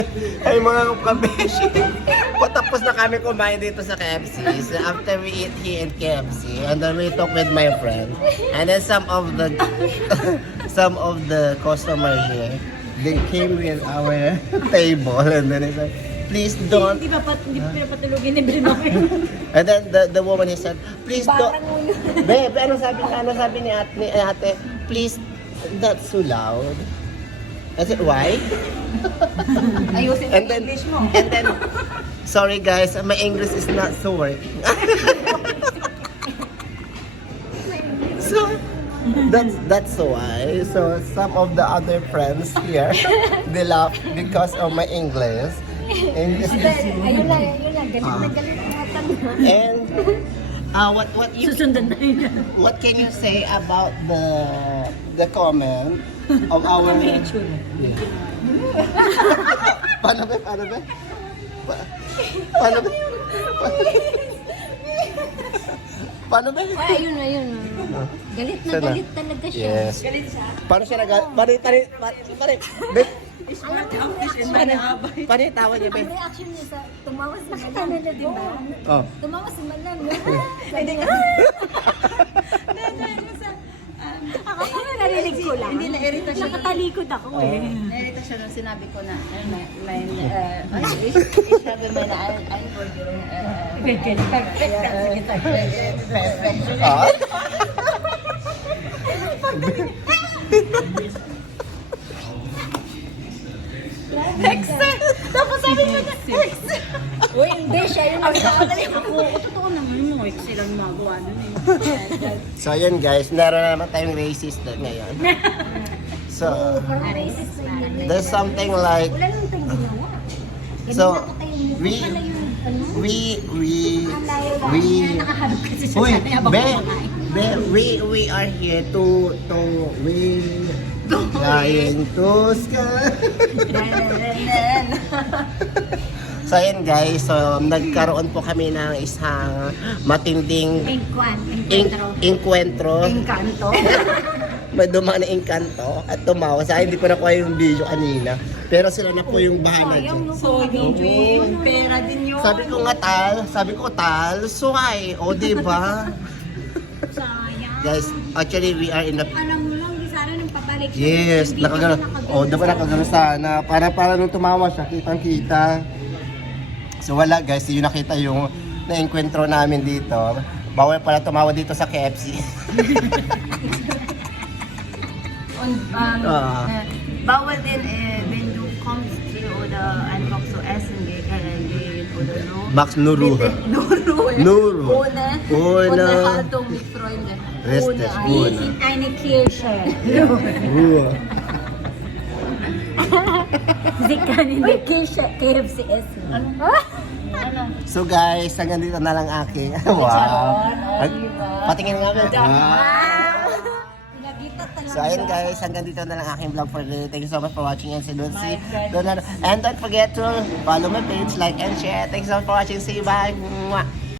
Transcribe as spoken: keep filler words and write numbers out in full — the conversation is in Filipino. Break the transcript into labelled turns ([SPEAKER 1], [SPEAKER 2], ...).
[SPEAKER 1] Ay mga kabeshi. Patapos na kami kumain dito sa K F C. So after we eat here in K F C, and then we talk with my friend. And then some of the some of the customer here, they came with our table and then they said, please don't.
[SPEAKER 2] Hindi ba pat, hindi pa pinapatulogin ni Brino?
[SPEAKER 1] And then the the woman he said, please don't. Babe, ano sabi niya? Ano sabi ni ate, ni ate? Please, not so loud. I said, why?
[SPEAKER 2] Ayusin
[SPEAKER 1] And
[SPEAKER 2] ang
[SPEAKER 1] then,
[SPEAKER 2] English mo.
[SPEAKER 1] and then, sorry guys, my English is not so working. So, that's that's why. So, some of the other friends here, they laugh because of my English. English is
[SPEAKER 2] Ayun lang, ayun lang. Galit na galit ang mata mo.
[SPEAKER 1] and uh, what what you
[SPEAKER 2] Susundan na yun.
[SPEAKER 1] what can you say about the the comment of our paano ba paano ba Pa- paano ba paano ba
[SPEAKER 2] Ay, ayun, ayun. Galit na
[SPEAKER 1] Sana.
[SPEAKER 2] galit talaga siya.
[SPEAKER 1] yes
[SPEAKER 2] Galit siya?
[SPEAKER 1] paano siya nag pare pare pare pare
[SPEAKER 2] Alam mo,
[SPEAKER 1] pare pare tawa niya
[SPEAKER 2] ang
[SPEAKER 1] be
[SPEAKER 2] reaction niya sa tumawa si Malang. Na, di ba?
[SPEAKER 1] oh
[SPEAKER 2] Tumawa si Malang. Hindi nga. Ako nga narinig ko lang.
[SPEAKER 3] Hindi, na-irita siya.
[SPEAKER 2] Nakatalikod ako eh.
[SPEAKER 3] Nairita siya nung sinabi ko na, ano, may, may, uh, ano, ich, ich habe meine Ein- Einbürgerung, uh,
[SPEAKER 2] Perfect. Perfect.
[SPEAKER 3] perfect.
[SPEAKER 1] ah
[SPEAKER 2] Tapos sabi mo na, uy, hindi siya yung nagsakalali ako.
[SPEAKER 3] Totoo naman mo, eh, kasi lang magawa nun eh.
[SPEAKER 1] so yun guys naroon na naman tayong racist na ngayon so
[SPEAKER 2] Racist na yun.
[SPEAKER 1] there's something like
[SPEAKER 2] Wala lang tayong ginawa.
[SPEAKER 1] So,
[SPEAKER 2] Ganun na tayo.
[SPEAKER 1] we-
[SPEAKER 2] Pala yung, ano,
[SPEAKER 1] we we
[SPEAKER 2] ang layo lang.
[SPEAKER 1] we
[SPEAKER 2] Nakaharap kasi siya
[SPEAKER 1] Uy,
[SPEAKER 2] sa akin habang
[SPEAKER 1] be,
[SPEAKER 2] kumakain.
[SPEAKER 1] be, we we are here to to we flying to sky. So ayan guys, so nagkaroon po kami ng isang matinding
[SPEAKER 2] Engkwan.
[SPEAKER 1] in,
[SPEAKER 2] Encuentro.
[SPEAKER 1] inkwentro.
[SPEAKER 2] Encanto.
[SPEAKER 1] May dumaan na engkanto at tumawa. Sa akin, hindi ko nakuha yung video kanina. Pero sila na po yung bahala dyan.
[SPEAKER 2] So,
[SPEAKER 3] Yung pera din yun.
[SPEAKER 1] Sabi ko nga tal, sabi ko tal, suway. O, diba?
[SPEAKER 2] sayang.
[SPEAKER 1] Guys, actually we are in the
[SPEAKER 2] Alam mo lang, di sana nung papalik siya.
[SPEAKER 1] yes,
[SPEAKER 2] Hindi
[SPEAKER 1] nakagano.
[SPEAKER 2] ka nakagano
[SPEAKER 1] Oh, dapat
[SPEAKER 2] sa-
[SPEAKER 1] nakagano sana. Para para nung tumawa siya, kitang-kita. So wala guys, yung nakita yung na-encuentro namin dito. Bawal pala tumawa dito sa K F C.
[SPEAKER 3] Und, um,
[SPEAKER 1] Ah.
[SPEAKER 3] äh, bawal din, eh, wenn du kommst hier oder einfach so essen ge- äh, gehen oder so.
[SPEAKER 1] Max Nuru.
[SPEAKER 3] Bitte Nuru.
[SPEAKER 1] Nuru.
[SPEAKER 3] Ohne,
[SPEAKER 1] Ohne-
[SPEAKER 3] Unterhaltung mit Freunden.
[SPEAKER 1] Restes,
[SPEAKER 3] Ohne
[SPEAKER 1] ohne.
[SPEAKER 3] Eis.
[SPEAKER 2] In eine Kirche. Sie kann in der Kirche K F C essen.
[SPEAKER 3] Ano?
[SPEAKER 1] So guys, hanggang dito na lang aking. Wow. Patingin nga ba? So ayun guys, hanggang dito na lang aking vlog for today. Thank you so much for watching and see Lucy. And don't forget to follow my page, like and share. Thanks so much for watching. See you. Bye. Mwah.